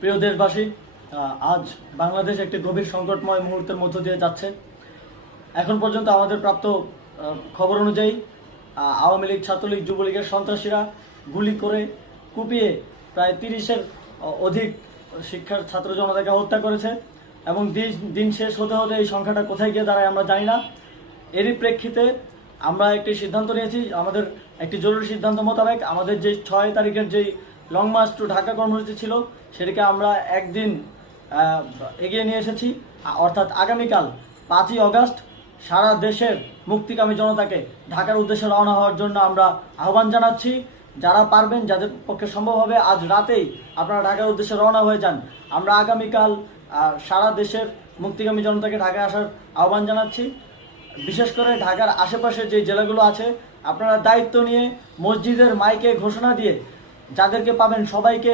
প্রিয় দেশবাসী, আজ বাংলাদেশ একটি গভীর সংকটময় মুহূর্তের মধ্য দিয়ে যাচ্ছে। এখন পর্যন্ত আমাদের প্রাপ্ত খবর অনুযায়ী আওয়ামী লীগ, ছাত্রলীগ, যুবলীগের সন্ত্রাসীরা গুলি করে কুপিয়ে প্রায় 30-এর অধিক শিক্ষার ছাত্র জনতাকে হত্যা করেছে এবং দিন শেষ হতে হতে এই সংখ্যাটা কোথায় গিয়ে দাঁড়ায় আমরা জানি না। এরই প্রেক্ষিতে আমরা একটি সিদ্ধান্ত নিয়েছি। আমাদের একটি জরুরি সিদ্ধান্ত মোতাবেক আমাদের যে 6 তারিখের যেই লং মার্চ টু ঢাকা কর্মসূচি ছিল সেটাকে আমরা একদিন এগিয়ে নিয়ে এসেছি। অর্থাৎ আগামীকাল 5ই অগাস্ট সারা দেশের মুক্তিকামী জনতাকে ঢাকার উদ্দেশ্যে রওনা হওয়ার জন্য আমরা আহ্বান জানাচ্ছি। যারা পারবেন, যাদের পক্ষে সম্ভব হবে, আজ রাতেই আপনারা ঢাকার উদ্দেশ্যে রওনা হয়ে যান। আমরা আগামীকাল সারা দেশের মুক্তিকামী জনতাকে ঢাকায় আসার আহ্বান জানাচ্ছি। বিশেষ করে ঢাকার আশেপাশে যে জেলাগুলো আছে, আপনারা দায়িত্ব নিয়ে মসজিদের মাইকে ঘোষণা দিয়ে যাদেরকে পাবেন সবাইকে